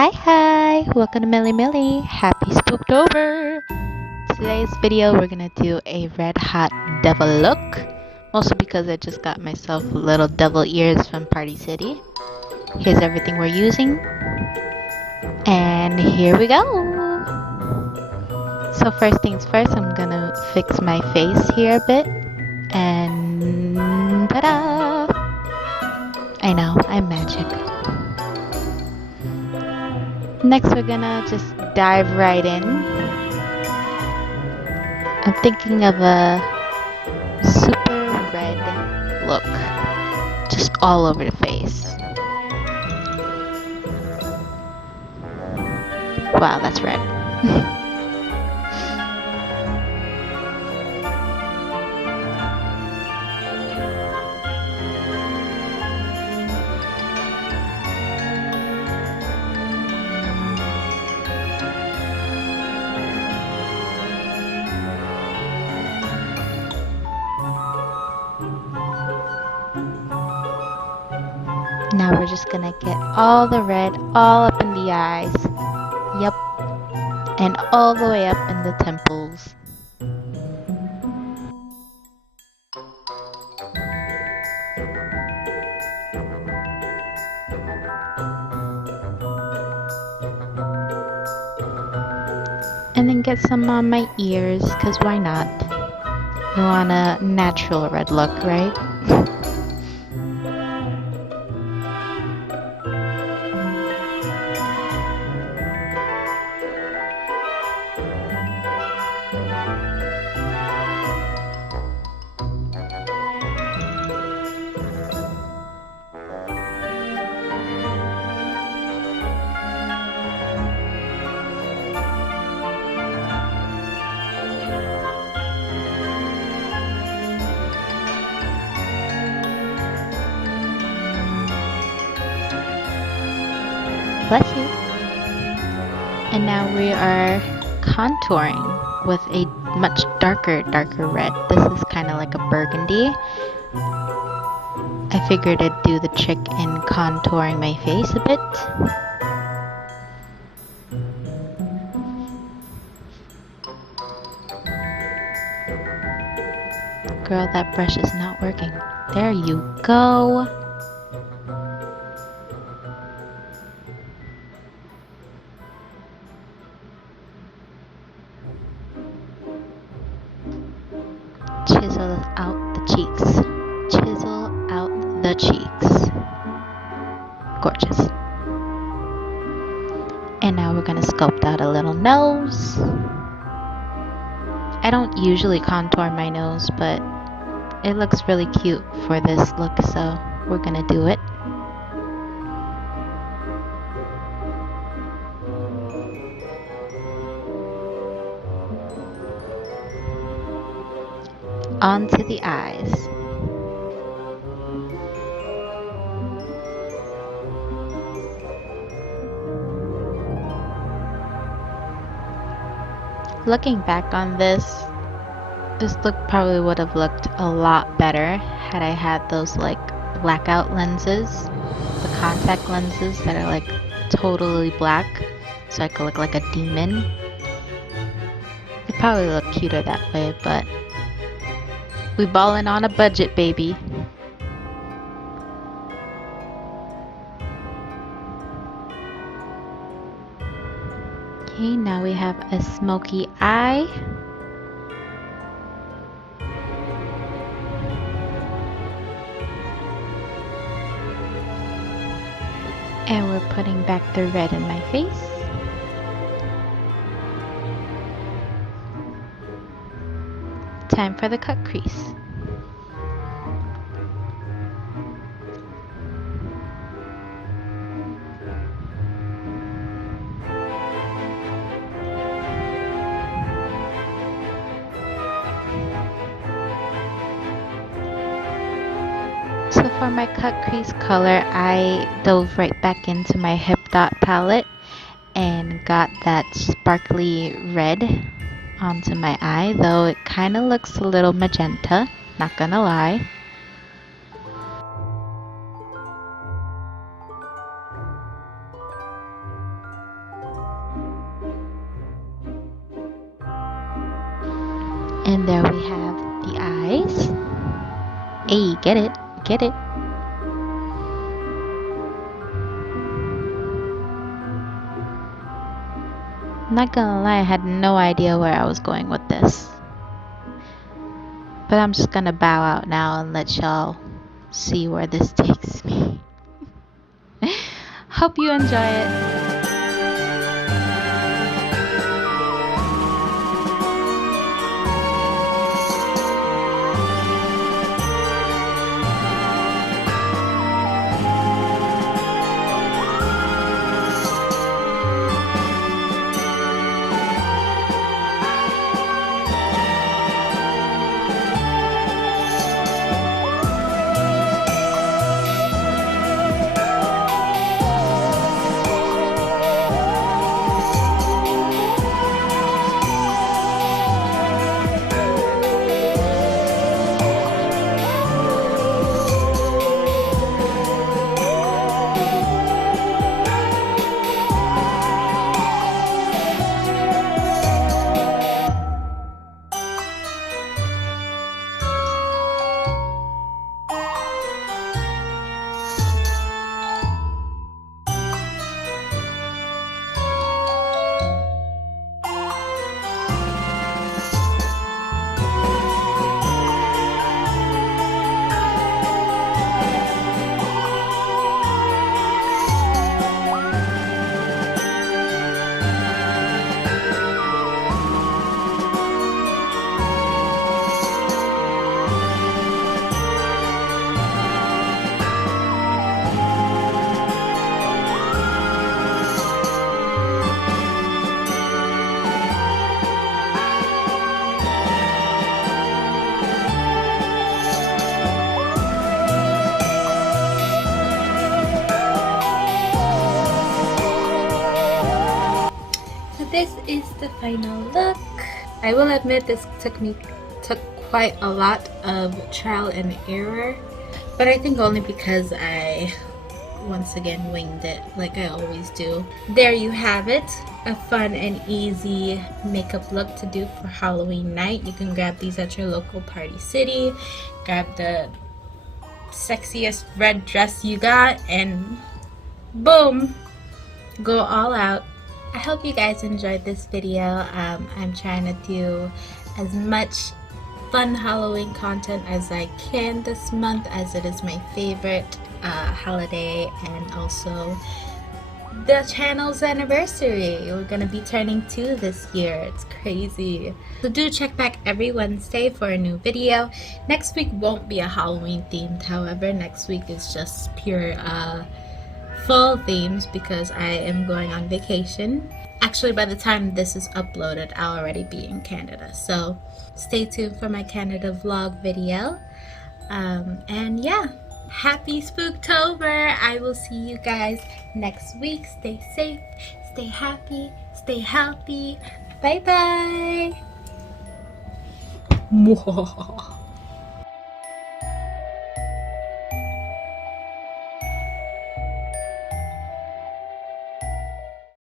Hi, welcome to Millie Millie. Happy Spooktober! Today's video we're gonna do a red hot devil look. Mostly because I just got myself little devil ears from Party City. Here's everything we're using. And here we go! So first things first, I'm gonna fix my face here a bit. And ta-da! I know, I'm magic. Next we're gonna just dive right in. I'm thinking of a super red look, just all over the face. Wow, that's red. Now we're just gonna get all the red all up in the eyes. Yep. And all the way up in the temples. And then get some on my ears, cause why not? You want a natural red look, right? Bless you. And now we are contouring with a much darker red. This is kind of like a burgundy. I figured I'd do the trick in contouring my face a bit. Girl, that brush is not working. There you go. Chisel out the cheeks. Chisel out the cheeks. Gorgeous. And now we're gonna sculpt out a little nose. I don't usually contour my nose, but it looks really cute for this look, so we're gonna do it. On to the eyes. Looking back on this look probably would have looked a lot better had I had those like blackout lenses, the contact lenses that are like totally black, so I could look like a demon. It probably look cuter that way, but we ballin' on a budget, baby. Okay, now we have a smoky eye. And we're putting back the red in my face. Time for the cut crease. So for my cut crease color, I dove right back into my Hip Dot palette and got that sparkly red onto my eye, though it kind of looks a little magenta, not gonna lie. And there we have the eyes. Hey, get it, get it. Not gonna lie, I had no idea where I was going with this. But I'm just gonna bow out now and let y'all see where this takes me. Hope you enjoy it. This is the final look. I will admit this took quite a lot of trial and error, but I think only because I once again winged it like I always do. There you have it, a fun and easy makeup look to do for Halloween night. You can grab these at your local Party City, grab the sexiest red dress you got, and boom, go all out. I hope you guys enjoyed this video. I'm trying to do as much fun Halloween content as I can this month, as it is my favorite holiday and also the channel's anniversary. We're gonna be turning 2 this year. It's crazy. So do check back every Wednesday for a new video. Next week won't be a Halloween themed, however. Next week is just pure fall themes because I am going on vacation. Actually, by the time this is uploaded, I'll already be in Canada. So stay tuned for my Canada vlog video. And yeah, happy Spooktober. I will see you guys next week. Stay safe, stay happy, stay healthy. Bye bye.